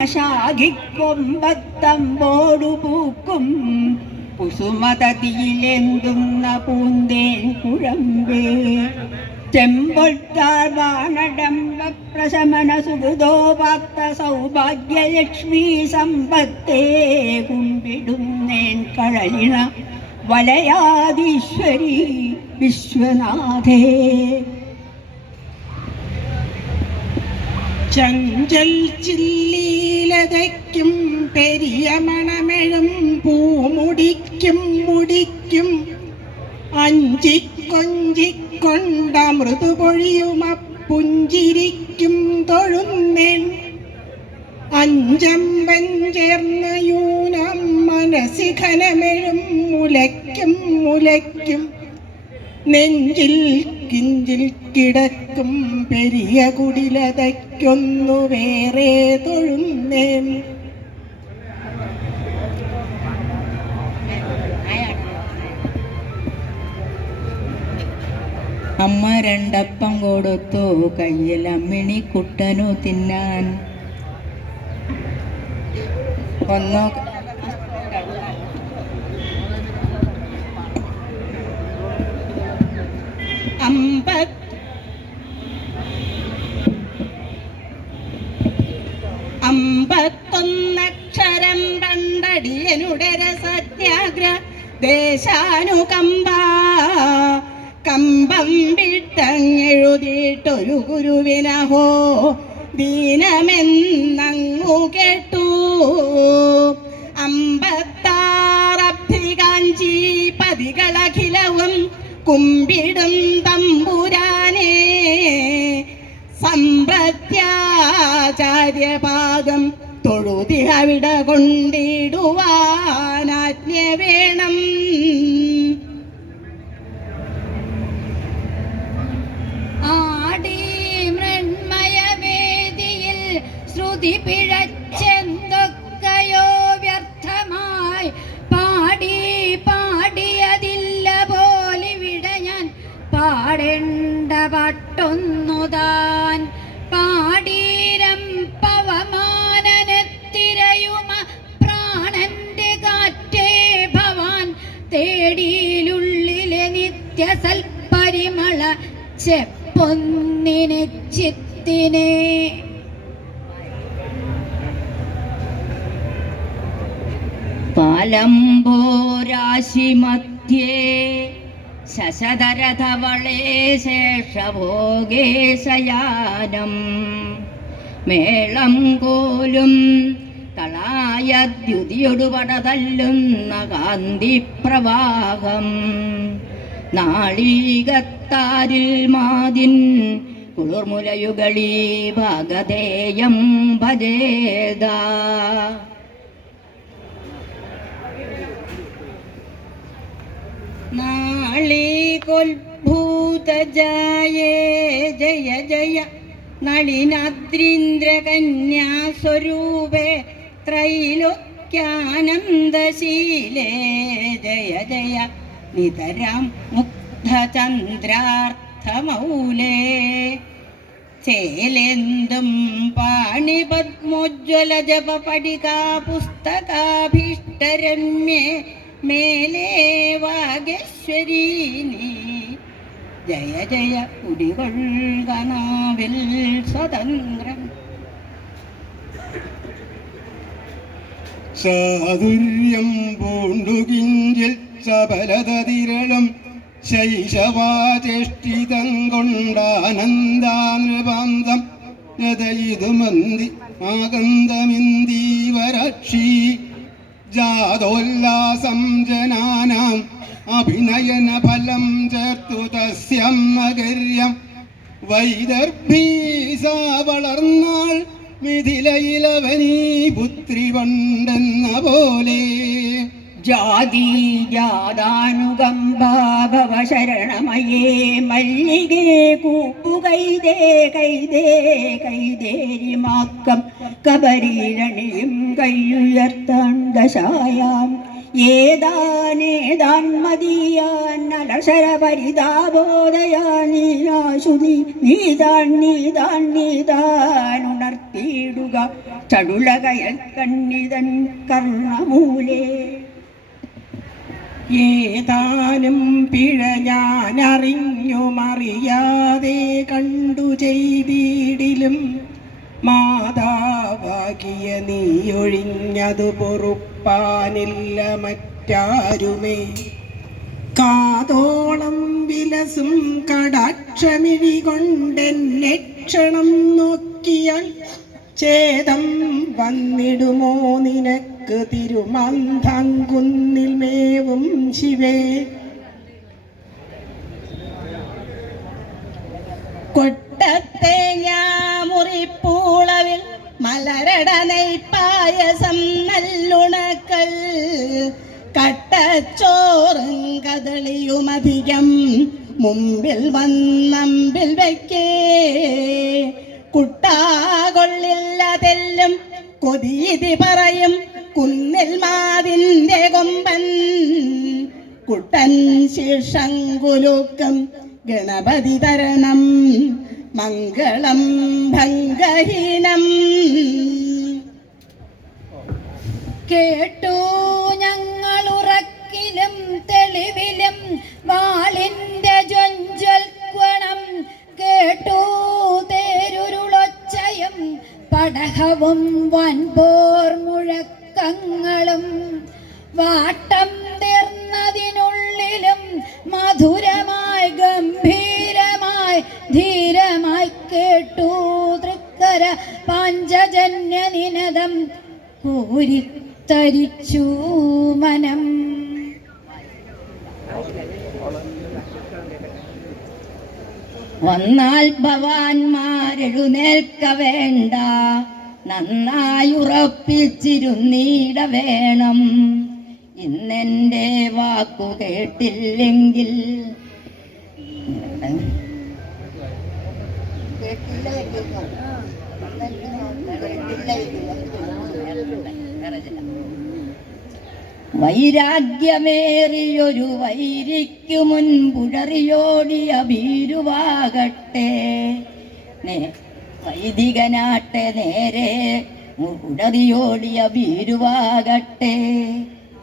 ശാഖിക്കൊമ്പത്തമ്പോടു പൂക്കും കുസുമതതിയിലെന്തുന്ന പൂന്തേൻ കുഴമ്പേ ചെമ്പൊട്ടാർ വാണടംബ പ്രശമന സുഹൃദോപാക്ത സൗഭാഗ്യലക്ഷ്മി സമ്പത്തേ കുമ്പിടുന്നേൻ കഴലിണ വലയാദീശ്വരി വിശ്വനാഥേ. ചഞ്ചൽ ചില്ലീലതയ്ക്കും പെരിയ മണമെഴും പൂമുടിക്കും മുടിക്കും അഞ്ചിക്കൊഞ്ചിക്കൊണ്ടമൃതു പൊഴിയുമപ്പുഞ്ചിരിക്കും തൊഴുന്നേൻ അഞ്ചമ്പൻ ചേർന്ന യൂനം മനസ്സിഖനമെഴും മുലയ്ക്കും മുലയ്ക്കും നെഞ്ചിൽ കിഞ്ചിൽ കിടക്കും പെരിയ കുടിലതയ്ക്കൊന്നു വേറെ തൊഴുന്നേൻ. അമ്മ രണ്ടപ്പം കൊടുത്തു കയ്യിൽ അമ്മിണി കുട്ടനു തിന്നാൻ. ഒന്നോ അമ്പത്തൊന്നക്ഷരം രണ്ടടിയനുടെ സത്യാഗ്രഹ ദേശാനുകമ്പ കമ്പം വിട്ടങ്ങെഴുതിയിട്ടൊരു ഗുരുവിനഹോ ദീനമെന്നങ്ങു കേട്ടു. അമ്പത്താറബ്ധികാഞ്ചി പതികളഖിലവും കുമ്പിടും തമ്പുരാനേ സമ്പ്രത്യാചാര്യപാദം തൊഴുതിഹവിട കൊണ്ടിടുവാനാജ്ഞ വേണം. ആടി മൃണ്മയവേദിയിൽ ശ്രുതി പിഴച്ചെന്തൊക്കെയോ വ്യർത്ഥമായി പാടി പാടിയതില്ല പോലിവിടെ ഞാൻ പാടേണ്ട പാട്ടൊന്നുതാൻ പാടീരം പവമാനനെത്തിരയുമ പ്രാണന്റെ കാറ്റേ ഭവാൻ തേടിയിലുള്ളിലെ നിത്യസൽപരിമള ചെപ്പൊന്നിനെ ചിത്തിനെ. പാലംബോരാശി മധ്യേ ശശധരധവളേ ശേഷഭോഗേശയാനം മേളം കോലും കളായ ദ്യുതിയൊടു പടതല്ലുന്ന കാന്തിപ്രവാഹം നാളീകത്താരിൽ മാതിൻ കുളിർമുലയുകളീ ഭഗതേയം ഭജേത. നാളീകൊത്ഭൂതജായേ ജയ ജയ നളിനാദ്രീന്ദ്രകന്യാസ്വരൂപേ ത്രൈലോക്യാനന്ദശീലേ ജയ ജയ നിതരാം മുഗ്ധചന്ദ്രാർത്ഥമൗലേ. ചേലെന്തും പാണിപദ്മോജ്വല ജപ പടികാ പുസ്തകാഭീഷ്ടരമ്യേ മേലേ വാഗേശ്വരീനി ജയ ജയ കുടികൊള്ളുകനാവിൽ സ്വതന്ത്രം. സാധുര്യം പൂണ്ടുകിഞ്ചിൽ സബലതതിരളം ശൈശവാചേഷ്ടിതം കൊണ്ടാനന്ദാനൃപാന്തം യഥയിതുമന്തി ആകന്ദമിന്ദീവരക്ഷി ജാതോല്ലാസം ജനാനാം അഭിനയന ഫലം ചേർത്തു തസ്യം നഗര്യം വൈദർഭീസ വളർന്നാൾ മിഥിലയിലവനീ പുത്രി പണ്ടെന്ന പോലെ. ജാതി ജാതാനുകമ്പാഭവ ശരണമയേ മല്ലികേ കൂപ്പുകൈതേ കൈതേ കൈതേരിമാക്കം കബരീരണിയും കൈയുയർത്താൻ ദശായാം ഏതാനേതാൻ മതിയാൻ അലസര പരിതാബോധയാ നീയാശുതി നീതാൻ ഉണർത്തിയിടുക ചടുലകയൽ കണ്ണിതൻ കർണമൂലേ. ഏതാനും പിഴ ഞാനറിഞ്ഞുമറിയാതെ കണ്ടു ചെയ്തിടിലും മാതാവാകിയ നീയൊഴിഞ്ഞതു പൊറുപ്പാനില്ല മറ്റാരുമേ. കാതോളം വിലസും കടാക്ഷമിഴി കൊണ്ടെന്നെ ക്ഷണം നോക്കിയാൽ ഛേദം വന്നിടുമോ നിനക്ക് തിരുമാന്താംകുന്നിൽ മേവും ശിവേ. കൊട്ടത്തെ ഞാമുറിപ്പൂളവിൽ മലരട നെയ്പായസം നല്ലുണക്കൽ കട്ടച്ചോറും കദളിയുമധികം മുമ്പിൽ വന്നമ്പിൽ വയ്ക്കേ. കുട്ടാകൊള്ളില്ലതെല്ലും കൊതിയിതി പറയും കുന്നിൽ മാതിൻ്റെ കൊമ്പൻ കുട്ടൻ ശീർഷങ്കുലുക്കം ഗണപതി തരണം മംഗളം ഭംഗഹീനം. കേട്ടു ഞങ്ങളുറക്കിലും തെളിവിലും വാളിന്റെ ജ്വഞ്ജൽക്വണം കേട്ടു തേരുരുളൊച്ചയും പടഹവും വൻപോർ മുഴക്കങ്ങളും വാട്ടം തീർന്നതിനുള്ളിലും മധുരമായി ഗംഭീരമായി ധീരമായി കേട്ടു തൃക്കര പാഞ്ചജന്യ നിനദം കോരിത്തരിച്ചു മനം. വന്നാൽ ഭവാന്മാരെഴുന്നേൽക്ക വേണ്ട നന്നായുറപ്പിച്ചിരുന്നീട വേണം. ഇന്നെൻ്റെ വാക്കു കേട്ടില്ലെങ്കിൽ വൈരാഗ്യമേറിയൊരു വൈരിക്കു മുൻപുഴറിയോടിയ ഭീരുവാകട്ടെ വൈദികനാട്ടെ നേരെ ഉടറിയോടിയ ഭീരുവാകട്ടെ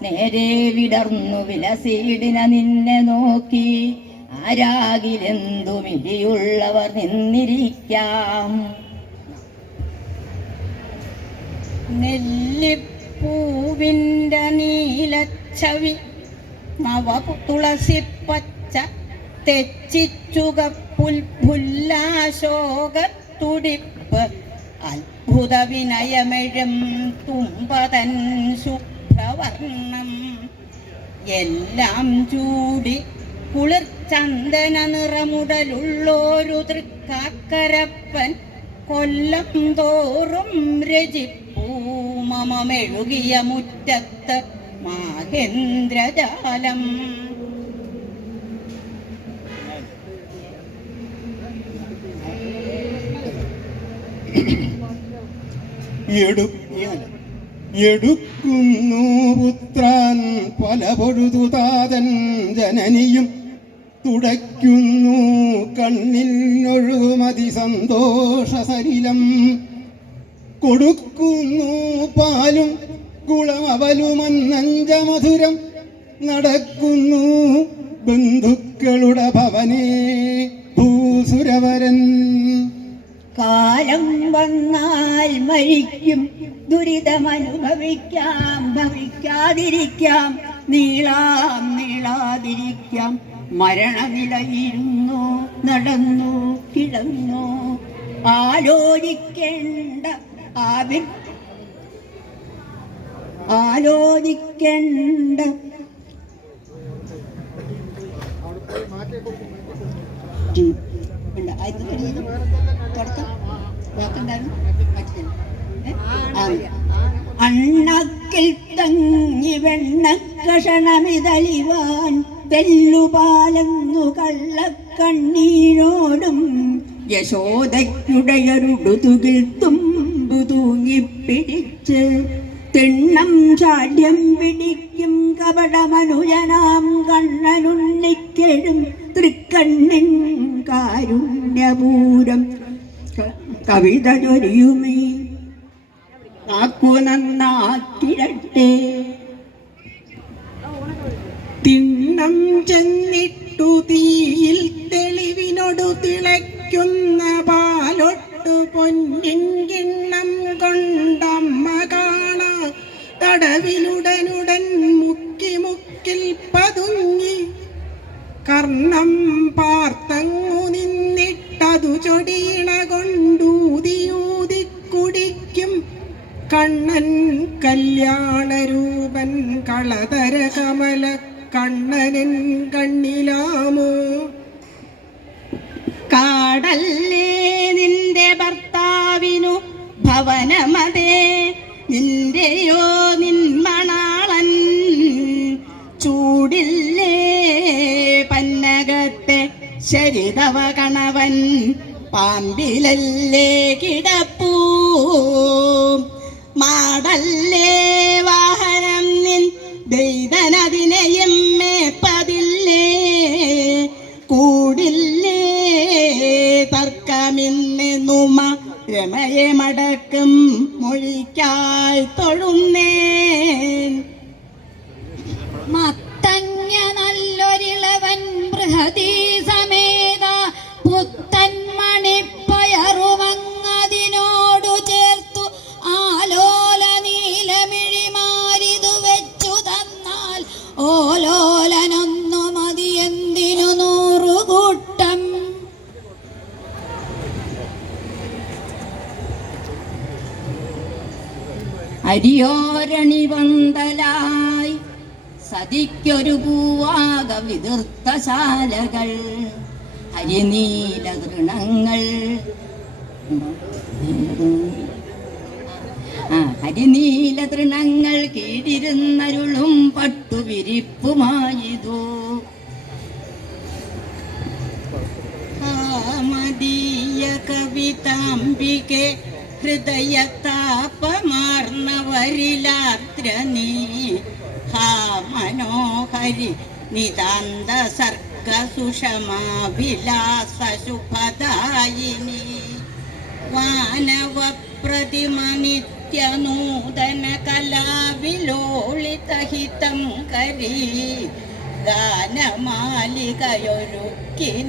നേരെ വിടർന്നു വിലസീടിന നിന്നെ നോക്കി ആരാകിലെന്തു മിഴിയുള്ളവർ നിന്നിരിക്കാം. നെല്ലിപ്പൂവിൻ്റെ നീലച്ചവി നവതുളസിപ്പച്ച തെച്ചിച്ചുകപ്പുൽപുല്ലാശോകത്തുടിപ്പ് അത്ഭുത വിനയമെഴും തുമ്പതൻ ശുഭ്രവർണം എല്ലാം ചൂടി കുളിർചന്ദന നിറമുടലുള്ളോരു തൃക്കാക്കരപ്പൻ കൊല്ലം തോറും രചിപ്പൂ മമ മെഴുകിയ മുറ്റത്ത് മാഹേന്ദ്രജാലം. എടുക്കുന്നു പുത്രാൻ പല പൊഴുതുതാതൻ ജനനിയും തുടയ്ക്കുന്നു കണ്ണിനൊഴുമതി സന്തോഷസരിലം. കൊടുക്കുന്നു പാലും കുളമവലുമന്നഞ്ചമധുരം നടക്കുന്നു ബന്ധുക്കളുടെ ഭവനേ ഭൂസുരവരൻ. കാലം വന്നാൽ മരിക്കും ദുരിതമനുഭവിക്കാം ഭവിക്കാതിരിക്കാം നീളാതിരിക്കാം മരണനിലയിരുന്നു നടന്നു കിടന്നു ആലോചിക്കേണ്ട അണ്ണക്കിൽ തങ്ങി വെണ്ണക്കഷണമിതളിവാൻ തെല്ലുപാലെന്നു കള്ളക്കണ്ണീരോടും യശോദയ്ക്കുടയരുടുതുകിൽ തുമ്പു തൂങ്ങിപ്പിടിച്ച് തിണ്ണം ചാഢ്യം പിടിക്കും കപടമനുജനാം കണ്ണനുണ്ണിക്കെഴും തൃക്കണ്ണിൻ കാരുണ്യപൂരം കവിത ചൊരിയുമേ നാക്കു നന്നാക്കിടട്ടെ. തിണ്ണം ചെന്നിട്ടു തീയിൽ തെളിവിനൊടു തിളയ്ക്കുന്ന പാലൊട്ടു പൊന്നിൻ കിണ്ണം കൊണ്ടമ്മ കാണ തടവിലുടനുടൻ മുക്കിൽ പതുങ്ങി കർണം പാർത്തങ്ങു നിന്നിട്ടതു ചൊടിയിണ കൊണ്ടൂതിയൂതി കുടിക്കും കണ്ണൻ കല്യാണരൂപൻ കളതര കമല കണ്ണനൻ കണ്ണിലാമോ. കാടല്ലേ നിന്റെ ഭർത്താവിനു ഭവനമതേ നിന്റെയോ നിന്മണാളൻ ചൂടില്ലേ പന്നകത്തെ ശരിതവ കണവൻ പാമ്പിലല്ലേ കിടപ്പൂ മാടല്ലേ വാഹനം നിൻ ദൈതനതിനെയും മേപ്പതില്ലേ കൂടില്ലേ തർക്കമിന്നുമ രമയെ മടക്കും മൊഴിക്കായി തൊഴുന്നേൻ. മത്തങ്ങ നല്ലൊരിളവൻ ബൃഹതീ സമേത പുത്തൻ മണിപ്പയറുമങ്ങതിനോടു ചേർത്തു ആലോല നീലമിഴിമാരിതു വെച്ചു തന്നാൽ ഓലോലനൊന്നു മതി എന്തിനു 100 കൂട്ടം. അരിയോരണി വന്തലായി സതിക്കൊരു പൂവാക വിതൃത്ത ശാലകൾ ഹരിനീല തൃണങ്ങൾ ഹരിനീല തൃണങ്ങൾ കീഴിരുന്നരുളും പട്ടുവിരിപ്പുമായിതോ മദീയ കവിതാംബികെ ഹൃദയതാപമാർന്നവരിലാത്ര നീ ഹാ മനോഹരി നിതാന്ത സർഗ സുഷമാവിലാസ ശുഭദായിനി വാനവ പ്രതിമ നിത്യനൂതന കലാവിലോളിതഹിതം കരീ ഗാനമാലികയൊരുക്കി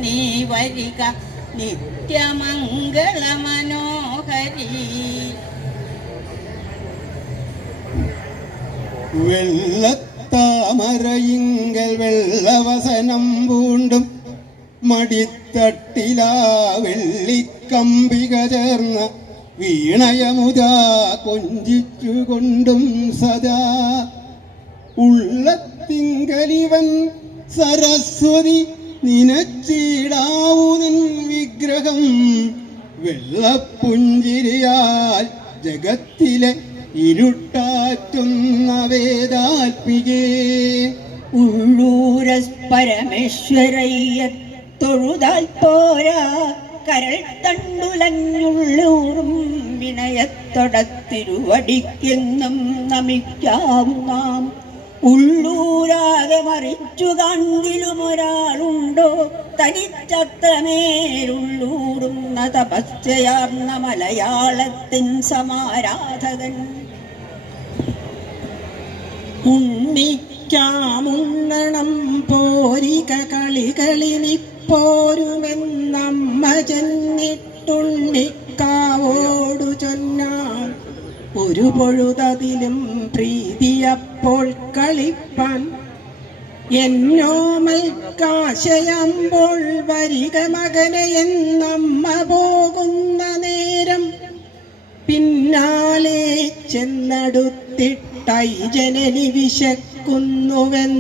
നീ വരിക നിത്യമംഗള മനോഹരി. വെള്ളത്താമരയിങ്കൽ വെള്ളവസനം പൂണ്ടും മടിത്തട്ടിലാ വെള്ളിക്കമ്പിക ചേർന്ന വീണയമുതാ കൊഞ്ചിച്ചുകൊണ്ടും സദാ ഉള്ളത്തിങ്കലിവൻ സരസ്വതി നിനച്ചിടാവു നിൻ വിഗ്രഹം വെള്ളപ്പുഞ്ചിരിയാൽ ജഗത്തിലെ ഇരുട്ടാറ്റുന്ന വേദാത്മികേ. ഉള്ളൂരപരമേശ്വരയ്യ തൊഴുതാൽ പോരാ കരൾ തണ്ടുലഞ്ഞുള്ളൂറും വിനയത്തൊടത്തിരുവടിക്കെന്നും നമിക്കാം നാം. ഉള്ളൂരാതെ മറിച്ചു കാണ്ടിലും ഒരാളുണ്ടോ തനിച്ചത്രമേലുള്ളൂറുന്ന തപസ്യയാർന്ന മലയാളത്തിൻ സമാരാധകൻ. ഉണ്ണിക്കാമുണ്ണണം പോരിക കളികളിനിപ്പോരുമെന്നമ്മ ചെന്നിട്ടുണ്ണിക്കാവോടു ചൊന്നാൻ ഒരു പൊഴുതതിലും പ്രീതിയപ്പോൾ കളിപ്പാൻ എന്നോമൽ കാശയമ്പോൾ വരിക മകനെ എന്നമ്മ പോകുന്ന നേരം പിന്നാലെ ചെന്നടുത്തിട്ടൈ ജനനി വിശക്കുന്നുവെന്നാൾ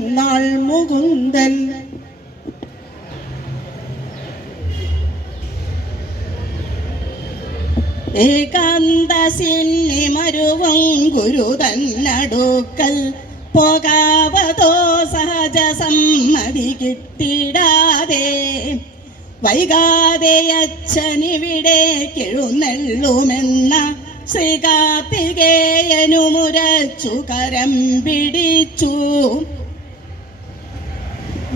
മുകുന്ദൻ. ഏകാന്തസിന്നിമരുവം ഗുരു തന്നടുക്കൽ പോകാവതോ സഹജ സമ്മതി കിട്ടിടാതെ വൈകാതെ അച്ഛനിവിടെ എഴുന്നള്ളുമെന്ന ശ്രീകാർത്തികേയനുമുരച്ചു കരം പിടിച്ചു.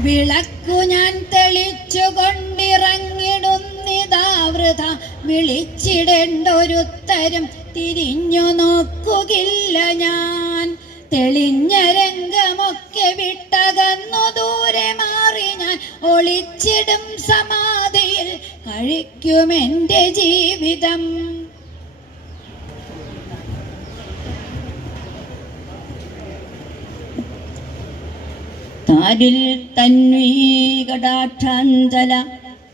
വിളക്കു ഞാൻ തെളിച്ചു കൊണ്ടിറങ്ങിടുന്നിതാ വൃഥ വിളിച്ചിടേണ്ടൊരുത്തരം തിരിഞ്ഞു നോക്കുകില്ല ഞാൻ. തെളിഞ്ഞ രംഗമൊക്കെ വിട്ടകന്നു ദൂരെ മാറി ഞാൻ ഒളിച്ചിടും സമാധിയിൽ കഴിക്കുമെൻ്റെ ജീവിതം. താരിൽ തന്വീകടാക്ഷാഞ്ചല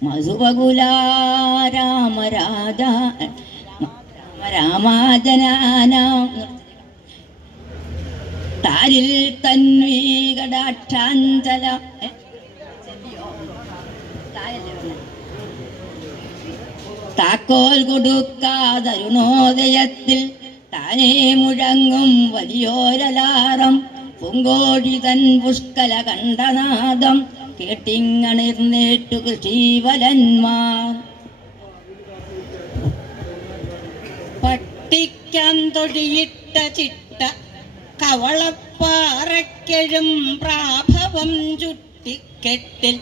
മധുവകുലാ രാമരാജ രാമാജനാനാം. താരിൽ തന്വീകടാക്ഷാഞ്ചല താക്കോൽ കൊടുക്കാതരുണോദയത്തിൽ താനേ മുഴങ്ങും വലിയോരലാറം. പൂങ്കോഴി തൻ പുഷ്കല കണ്ഠനാദം കേട്ടിങ്ങണിർന്നേറ്റു കൃഷിവലന്മാർ. പട്ടിക്കാൻ തൊഴിയിട്ട ചിട്ട കവളപ്പാറക്കെഴും പ്രാഭവം ചുറ്റിക്കെട്ടിൽ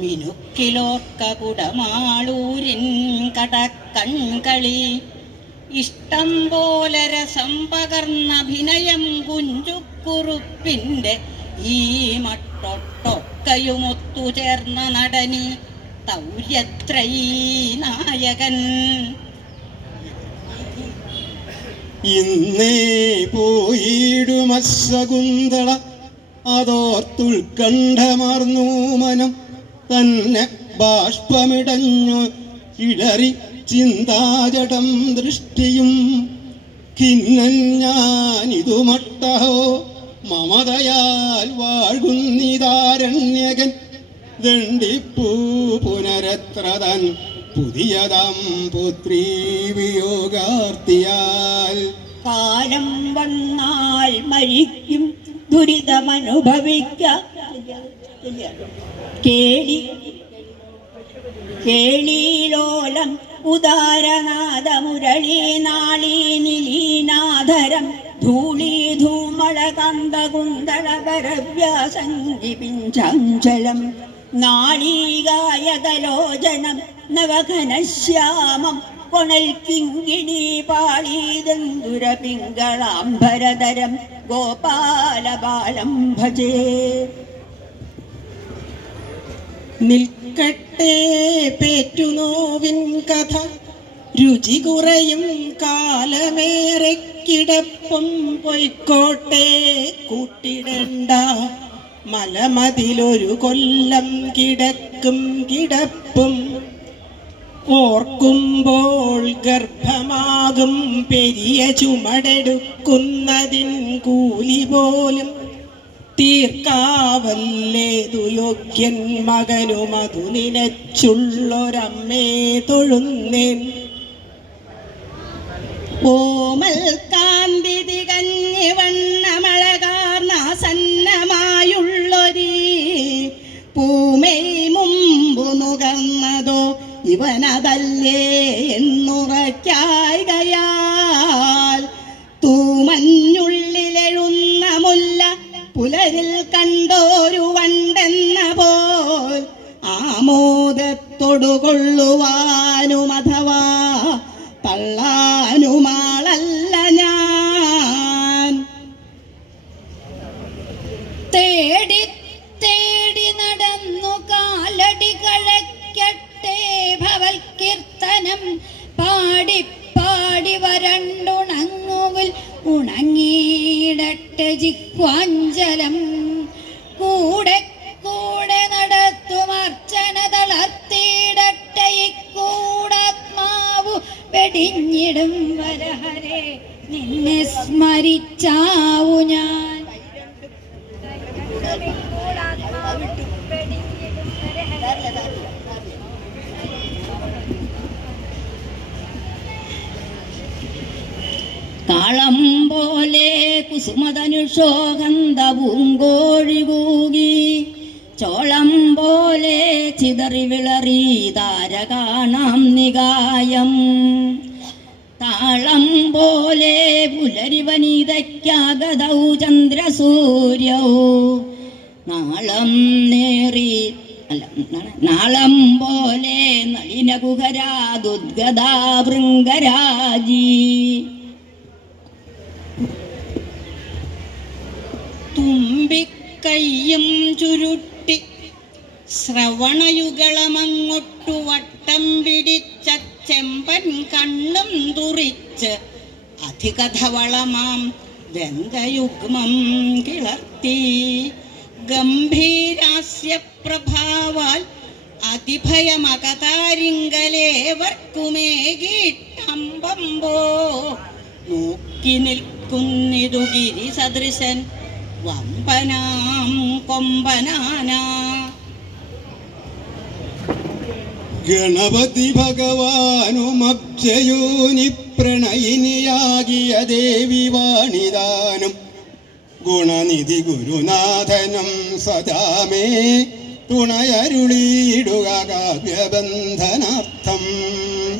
മിനുക്കിലോർക്ക കുടമാളൂരിൻ കടക്കൺകളി. ഇഷ്ടം പോലെ രസം പകർന്നഭിനയം കുഞ്ചുക്കുറുപ്പിൻ്റെ ഈ മട്ടൊട്ടൊക്കയുമൊത്തുചേർന്ന നടനി തൗര്യത്രയീ നായകൻ. ഇന്നേ പോയിടുമശകുന്തള അതോർത്തുൾക്കണ്ഠമാർന്നു മനം തന്നെ ബാഷ്പമിടഞ്ഞു ഇടറി ചിന്താജടം ദൃഷ്ടിയും. ഖിന്നൻ ഞാനിതു മട്ടഹോ മമതയാൽ വാഴ്കുന്നിതാരണ്യകൻ. ദണ്ഡിപ്പൂ പുനരത്ര തൻ പുതിയതാം പുത്രീ വിയോഗാർത്തിയാൽ. കാലം വന്നാൽ മരിക്കും ദുരിതമനുഭവിക്ക കേളീലോലം ഉദാരനാദ മുരളീനാളീ നിലീനാധരം ധൂളീധൂമള കന്ദകുന്തളപരവ്യാസഞ്ജിപിഞ്ചാഞ്ചലം. നാളീകായതലോചനം നവഘനശ്യാമം കൊണൽ കിങ്കിണീ പാളീദന്തുര പിങ്കളാംബരധരം ഗോപാലബാലം ഭജേ. നിൽക്കട്ടെ പേറ്റുനോവിൻ കഥ രുചി കുറയും കാലമേറെ കിടപ്പും പൊയ്ക്കോട്ടെ കൂട്ടിടണ്ട. മലമതിലൊരു കൊല്ലം കിടക്കും കിടപ്പും ഓർക്കുമ്പോൾ ഗർഭമാകും പെരിയ ചുമടെടുക്കുന്നതിൻ കൂലി പോലും തീർക്കാവല്ലേതു യോഗ്യൻ മകനുമതു നിനച്ചുള്ളൊരമ്മേ തൊഴുന്നേൻ. ഓമൽ കാന്തി തികഞ്ഞ് വണ്ണമഴകാർന്നാസന്നമായുള്ളൊരീ പൂമെയ് മുമ്പു നുകർന്നതോ ഇവനതല്ലേ എന്നുറയ്ക്കായികയാൽ. തൂമഞ്ഞുള്ളിലെഴുന്ന മുല്ല പുലരിൽ കണ്ടോരു വണ്ടെന്ന പോൽ ആമോദത്തൊടു കൊള്ളുവാനും അഥവാ തള്ളാനുമാളല്ല ഞാൻ. തേടി തേടി നടന്നു കാലടി കഴക്കട്ടെ ഭവൽ കീർത്തനം പാടി പാടി വരണ്ടുണങ്ങുവിൽ ഉണങ്ങിയിടട്ടെ ജിഹ്വാഞ്ജലം. കൂടെ കൂടെ നടത്തും അർച്ചന തളർത്തിയിടട്ടെ ഇക്കൂടാത്മാവു വെടിഞ്ഞിടും വരഹരെ നിന്നെ സ്മരിച്ചാവു ഞാൻ. കാളം പോലെ കുസുമതനുഷോഗന്ധ പൂങ്കോഴി കൂകി. ചോളം പോലെ ചിതറി വിളറി താര കാണാം നികായം. താളം പോലെ പുലരിവനിതയ്ക്കാഗതൗ ചന്ദ്രസൂര്യൗ നാളം നേറി നാളം പോലെ നളിനകുഹരാദുദ്ഗതാ ഭൃംഗരാജി തുമ്പിക്കയ്യും ചുരുട്ടി ശ്രവണയുഗളമങ്ങൊട്ടു വട്ടം പിടിച്ച ചെമ്പൻ കണ്ണും തുറിച്ച് അധികധവളമാം രംഗയുഗ്മം കിളർത്തി ഗംഭീരാസ്യപ്രഭാവാൽ അതിഭയമകതാരിങ്കലേവർക്കുമേകിട്ടമ്പമ്പോ നോക്കി നിൽക്കുന്നിതു ഗിരിസദൃശൻ വമ്പനാം കൊമ്പനാന. ഗണപതി ഭഗവാനുമബ്ജയോനി പ്രണയിനിയാകിയ ദേവി വാണിദാനം ഗുണനിധി ഗുരുനാഥനം സദാമേ തുണയരുളിയിടുക കാവ്യബന്ധനാർത്ഥം.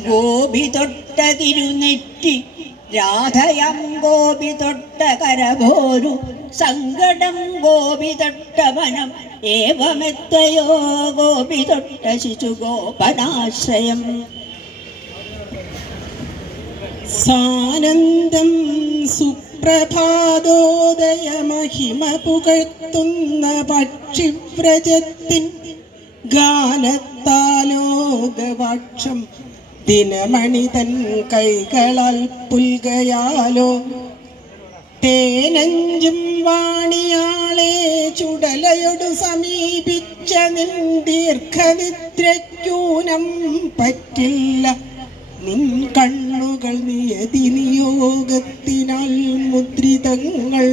ഗോപി തൊട്ട തിരുനെറ്റി രാധയം ഗോപി തൊട്ട കരഭോരു സങ്കടം ഗോപി തൊട്ട വനം ഏവമെത്തയോ ഗോപി തൊട്ട ശിശുഗോപനാശ്രയം. സാനന്ദം സുപ്രഭാതോദയ മഹിമ പുകഴ്ത്തുന്ന പക്ഷിവ്രജത്തിൻ ഗാനത്താലോകവാക്ഷം ദിനമണി തൻ കൈകളാൽ പുൽകയാലോ. തേനഞ്ചും വാണിയാളെ ചുടലയൊടു സമീപിച്ച നിൻ ദീർഘനിദ്രയ്ക്കൂനം പറ്റില്ല. നിൻ കണ്ണുകൾ നിയതി നിയോഗത്തിനാൽ മുദ്രിതങ്ങൾ.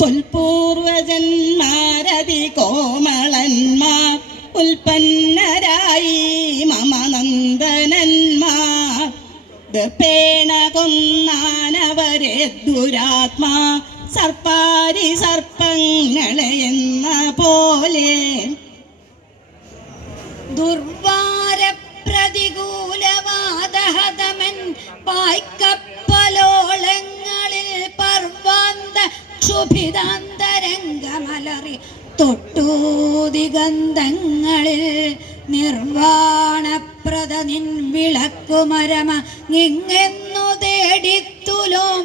തൊൽപൂർവജന്മാരതി കോമളന്മാർ ഉൽപ്പന്നരായി മമ നന്ദനന്മാർ ദർപ്പേണ കൊന്നാനവരെ ദുരാത്മാ സർപ്പാരി സർപ്പങ്ങളെ എന്ന പോലെ. ദുർവാര പ്രതികൂലവാദഹതമൻ പായ്ക്കപ്പലോളങ്ങളിൽ പർവാന്ത ക്ഷുഭിതാന്തരംഗമലറി തൊട്ടു ദിഗന്ധങ്ങളിൽ നിർവാണപ്രദ നിൻ വിളക്കുമരമ ഇങ്ങെന്നു തേടിത്തുലോം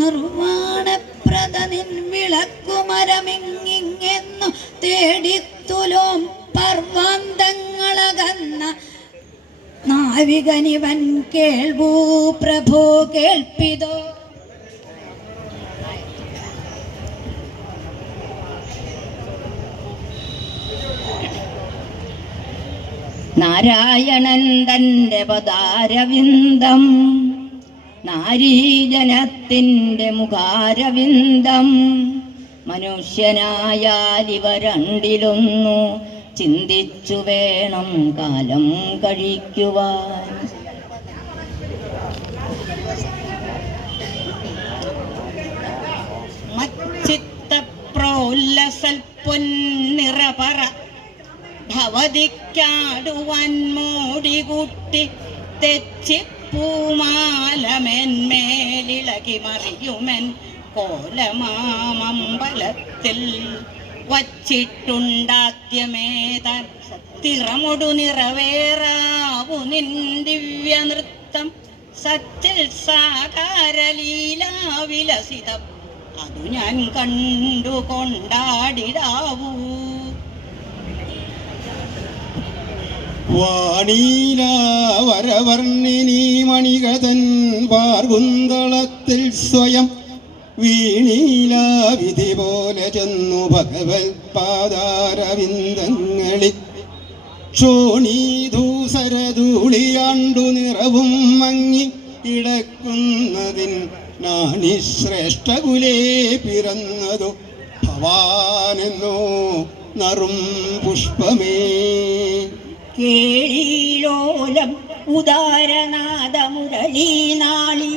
നിർവാണപ്രദ നിൻ വിളക്കുമരമിങ്ങിങ്ങെന്നു തേടിത്തുലോം പർവാന്തങ്ങളകന്ന നാവികനിവൻ കേൾവൂ പ്രഭോ കേൾപ്പിതോ. നാരായണൻ തൻ്റെ പദാരവിന്ദം നാരീജനത്തിൻ്റെ മുഖാരവിന്ദം മനുഷ്യനായാൽ ഇവ രണ്ടിലൊന്നു ചിന്തിച്ചു വേണം കാലം കഴിക്കുവാൻ. മച്ചിത്തപ്രോല്ലസൽ പൊന്നിറപറ ഭവതിക്കാടുവാൻ മോടികൂട്ടി തെച്ചിപ്പൂമാലമെന്മേലിളകി മറിയുമെൻ കോലമാമമ്പലത്തിൽ വച്ചിട്ടുണ്ടാദ്യമേതാൻ തിറമൊടു നിറവേറാവു നിൻ ദിവ്യ നൃത്തം സച്ചിൽ സാകാരലീലാവിലസിതം അതു ഞാൻ കണ്ടു കൊണ്ടാടിടാവൂ. വാണീലാവരവർണ്ണിനി മണികതൻ വാർകുന്തളത്തിൽ സ്വയം വീണീലാവിധി പോലെ ചെന്നു ഭഗവത് പാദാരവിന്ദങ്ങളിൽ ക്ഷോണീധൂസരധൂളിയാണ്ടു നിറവും മങ്ങി കിടക്കുന്നതിൻ നാണി ശ്രേഷ്ഠകുലേ പിറന്നതു ഭവാനെന്നോ നറും പുഷ്പമേ. കേളീലോലം ഉദാരനാദ മുരളീനാളി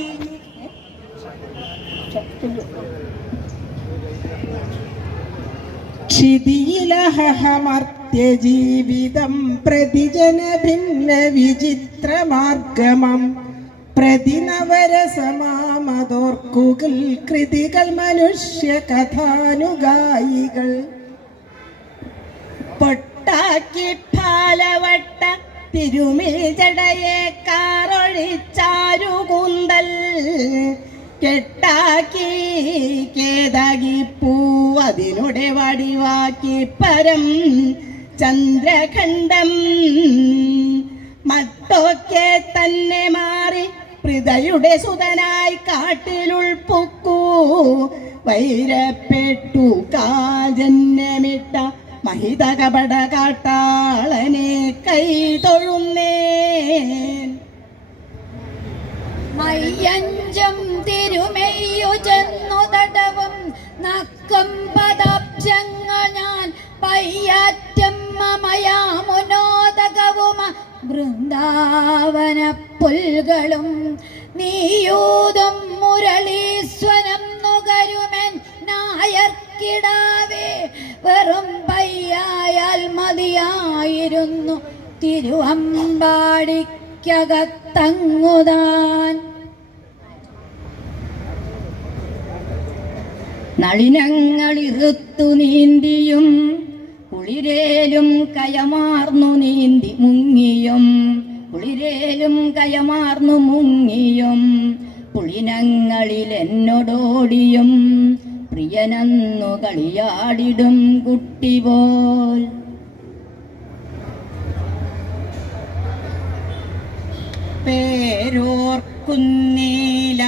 ക്ഷിതിയിലഹമർത്ത ജീവിതം പ്രതിജന ഭിന്ന വിചിത്രമാർഗമം പ്രതിനവരസമാമതോർക്കുകൾ കൃതികൾ മനുഷ്യ കഥാനുഗായികൾ പൊട്ടാക്കി ഫാലവട്ട തിരുമിൽ ജടയെ കാറൊഴിച്ചാരുകൂന്തൽ കെട്ടാക്കി കേതാകി പൂവതിനുടെ വടിവാക്കി പരം ചന്ദ്രഖണ്ഡം മട്ടൊക്കെ തന്നെ മാറി ഹൃദയുടെ സുതനായി കാട്ടിലുൾപ്പുക്കൂ വൈരപ്പെട്ടു കാജന്യമിട്ട മഹിത കപട കാട്ടാളനെ കൈ തൊഴുന്നേൻ മയ്യഞ്ചും തിരുമെയ്യു ചെന്നു തടവും നക്കം പദാബ്ജങ്ങൾ ഞാൻ പയ്യാറ്റമ്മമയാമുനോദകവുമ വൃന്ദാവന പുൽകളും നീയൂതും മുരളീസ്വനം നുകരുമെൻ നായർക്കിടാവേ വെറും പയ്യായാൽ മതിയായിരുന്നു തിരുവമ്പാടിക്കകത്തങ്ങുതാൻ നളിനങ്ങളിറുത്തു നീന്തിയും കുളിരേലും കയമാർന്നു നീന്തി മുങ്ങിയും കുളിരേലും കയമാർന്നു മുങ്ങിയും പുളിനങ്ങളിൽ എന്നോടോടിയും പ്രിയനന്നു കളിയാടിടും കുട്ടി പോൽ പേരോർക്കുന്നീല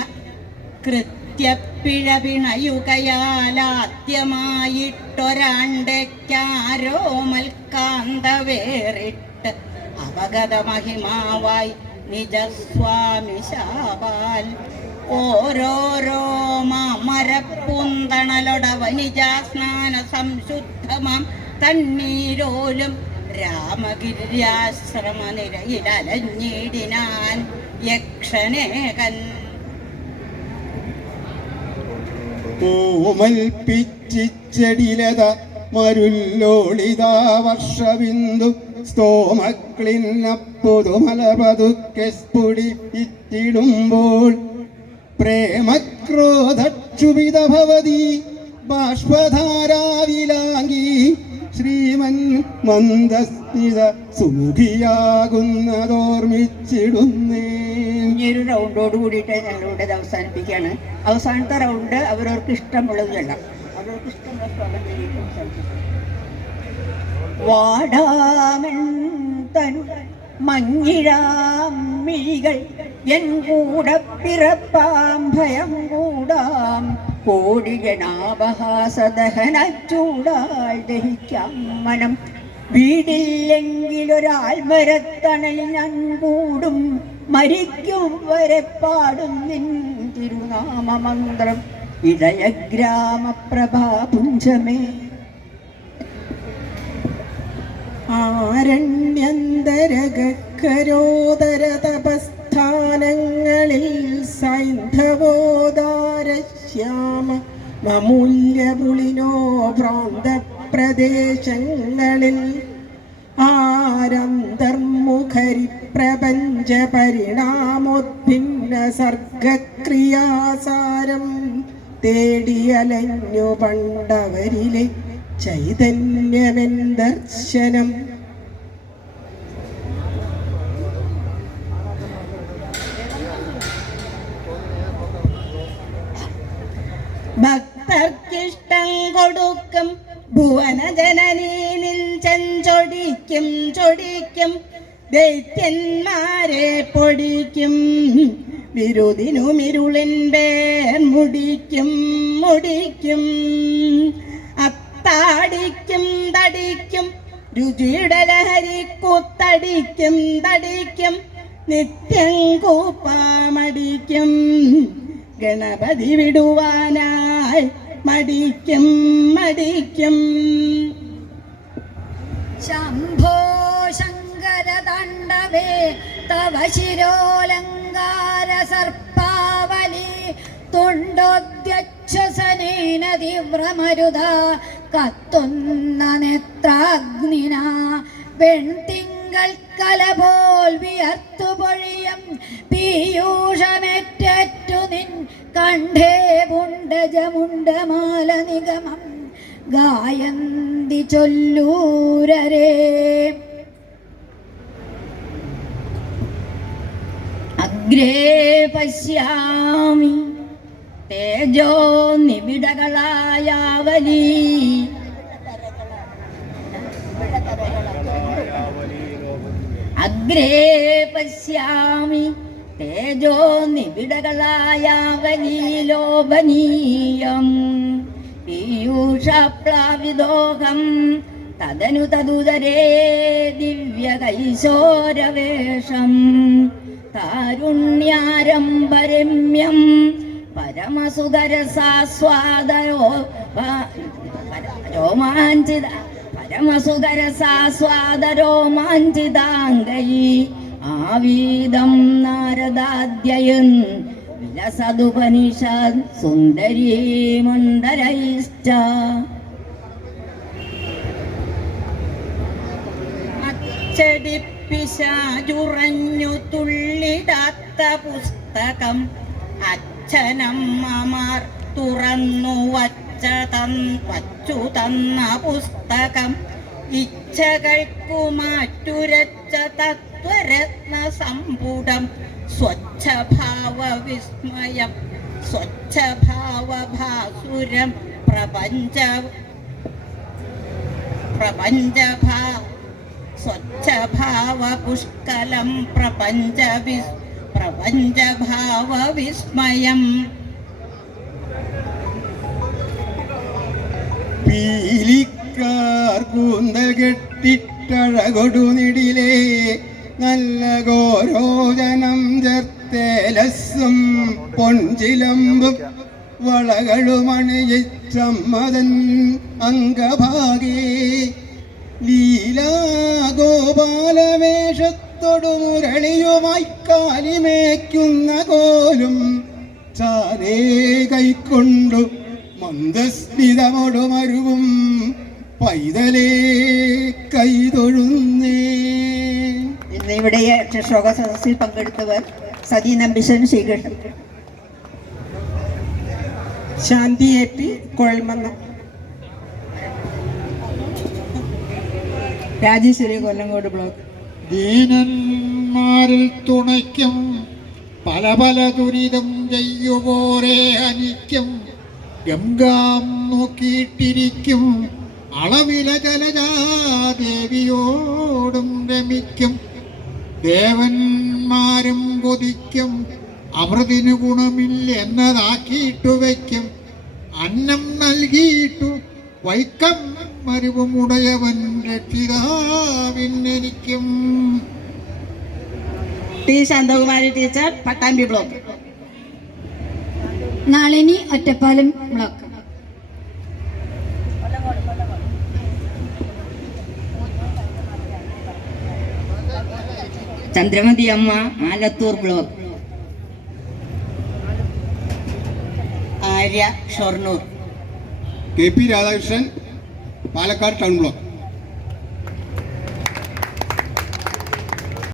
കൃത്യപ്പിഴ പിണയുകയാലാദ്യമായിട്ടൊരാണ്ടയ്ക്കാരോ മൽക്കാന്ത വേറിട്ട് അവഗത മഹിമാവായി നിജസ്വാമി ശാപാൽ ഓരോരോ മാമരപ്പൂന്തണലൊടവനിജാസ്നാന സംശുദ്ധമാം തണ്ണീരോലും രാമഗിര്യാശ്രമ നിരയിലലഞ്ഞിടിനാൻ യക്ഷനേകൻ പൂമൽ പിച്ചിച്ചെടിലത മരുല്ലോളിതാ വർഷബിന്ദു സ്തോമക്ലിന്നപ്പുതുമലപതുക്കെ സ്ഫുടി ഇറ്റിടുമ്പോൾ പ്രേമക്രോധക്ഷുഭിത ഭവതി ബാഷ്പധാരാവിലാംഗി ശ്രീമൻ മന്ദസ്മിത സുമുഖിയാകുന്നതോർമ്മിച്ചിടുന്നേ. ഇനിയൊരു റൗണ്ടോട് കൂടിയിട്ട് ഞങ്ങളിവിടെ ഇത് അവസാനിപ്പിക്കുകയാണ്. അവസാനത്തെ റൗണ്ട് അവരവർക്ക് ഇഷ്ടമുള്ളത് ചെല്ലാം. അവരവർക്ക് ഇഷ്ടമുള്ള സ്ഥലം വാടാമൻ തനു മഞ്ഞിഴാം മിഴികൾ എൻ കൂടെ പിറപ്പാം ഭയം കൂടാം കോടി ജനാപഹാസദഹനച്ചൂടാൽ ദഹിക്കാം മനം വീടില്ലെങ്കിലൊരാൽമരത്തണലിൽ ഞാൻ കൂടും മരിക്കും വരെ പാടും നിൻ തിരുനാമമന്ത്രം ഇടയ ഗ്രാമപ്രഭാപുഞ്ചമേ. ആരണ്യന്തരകരോദര തപസ്ഥാനങ്ങളിൽ സൈന്ധവോദാരശ്യാമ മമൂല്യപുളിനോ പ്രാന്തപ്രദേശങ്ങളിൽ ആരന്തർമുഖരി പ്രപഞ്ച പരിണാമോദ്ഭിന്ന സർഗക്രിയാസാരം തേടിയലഞ്ഞു പണ്ടവരിലെ ചൈതന്യമെൻ ദർശനം. ഭക്തർക്കിഷ്ടം കൊടുക്കും ഭുവനജനനീനിൽ ചെഞ്ചൊടിക്കും ചൊടിക്കും ദൈത്യന്മാരെ പൊടിക്കും വിരുദിനുമിരുളിൻ പേർ മുടിക്കും മുടിക്കും അത്താടിക്കും തടിക്കും രുചിയുടെ ലഹരി കുത്തടിക്കും തടിക്കും നിത്യം കൂപ്പാമടിക്കും ഗണപതി വിടുവാനായി മടിക്കും മടിക്കും. ശംഭോ ശങ്കര താണ്ഡവേ തവ ശിരോലങ്കാര സർപ്പാവലി തുണ്ടോദ്യച്ഛസനേന തീവ്രമരുത കത്തുന്ന നേത്രാഗ്നിന വെൺതിങ്കൾ കല പോൽ വിയർത്തു പൊഴിയും പീയൂഷമേറ്റു നിൻ കണ്ഠേ പുണ്ടജമുണ്ടമാല നിഗമം ഗായന്തി ചൊല്ലൂരരേ. അഗ്രേ പശ്യാമി തേജോ നിബിഡകളായാവലി അഗ്രേ പശ്യാമി തേജോ നിബിഡകളായാവലീലോഭനീയം പീയൂഷപ്ലാവിദോഹം തദനു തദുദരേ ദിവ്യകൈശോരവേഷം താരുണ്യാരംഭരമ്യം പരമസുഖരസാസ്വാദയോ രോമാഞ്ചിത പരമസുഖരസാസ്വാദരോമാഞ്ചിതാംഗൈ ആവീദം നാരദാദ്യയൻ വിലസതുപനിഷത് സുന്ദരീ മണ്ഡലൈശ്ച. അച്ചടിപ്പിശാചുറഞ്ഞു തുള്ളിടാത്ത പുസ്തകം അച്ഛനമ്മമാർ തുറന്നു വച്ചു തന്ന പുസ്തകം ഇച്ഛകൾക്കു മാറ്റുരച്ച തത്വരത്ന സമ്പുടം സ്വച്ഛഭാവ വിസ്മയം സ്വച്ഛഭാവഭാസുരം പ്രപഞ്ചഭാ സ്വച്ഛഭാവ പുഷ്കലം പ്രപഞ്ചഭാവ വിസ്മയം. പീലിക്കാർ കൂന്തൽ കെട്ടിട്ടഴകൊടുനിടിലേ നല്ല ഗോരോജനം ചേർത്തേലസ്സും പൊൻചിലമ്പും വളകളുമണിയിച്ചമ്മതൻ അംഗഭാഗേ ലീലാഗോപാലവേഷത്തോടു മുരളിയുമായി കാലിമേക്കുന്ന കോലും ചാരേ കൈക്കൊണ്ടു മന്ദസ്മിതമൊടുമരുവും പൈതലേ കൈതൊഴുന്നേ. ഇന്ന് ഇവിടെ ശ്ലോക സദസ്സിൽ പങ്കെടുത്തവർ സതി നമ്പിശൻ, ശ്രീകൃഷ്ണൻ, ശാന്തിയേറ്റി കുഴൽമന്ന, രാജേശ്വരി, കൊല്ലങ്കോട് ബ്ലോക്ക്. ദീനന്മാരിൽ തുണയ്ക്കും പല പല ദുരിതം ചെയ്യുവോരേ അനിക്കും ഗംഗാം നോക്കിയിട്ടിരിക്കും അളവില ജലജാദേവിയോടും രമിക്കും ദേവന്മാരും കൊതിക്കും അമൃതിനു ഗുണമില്ലെന്നതാക്കിയിട്ടു വയ്ക്കും അന്നം നൽകിയിട്ടു വൈക്കം മരുവുമുടയവൻ രക്ഷിതാവിനെനിക്കും. T Santhakumari teacher, Pattambi block. Nalini, Ottapalam block. Chandramathi അമ്മ, Alathur block. Arya, Shoranur. K P Radhakrishnan, Palakkad town block.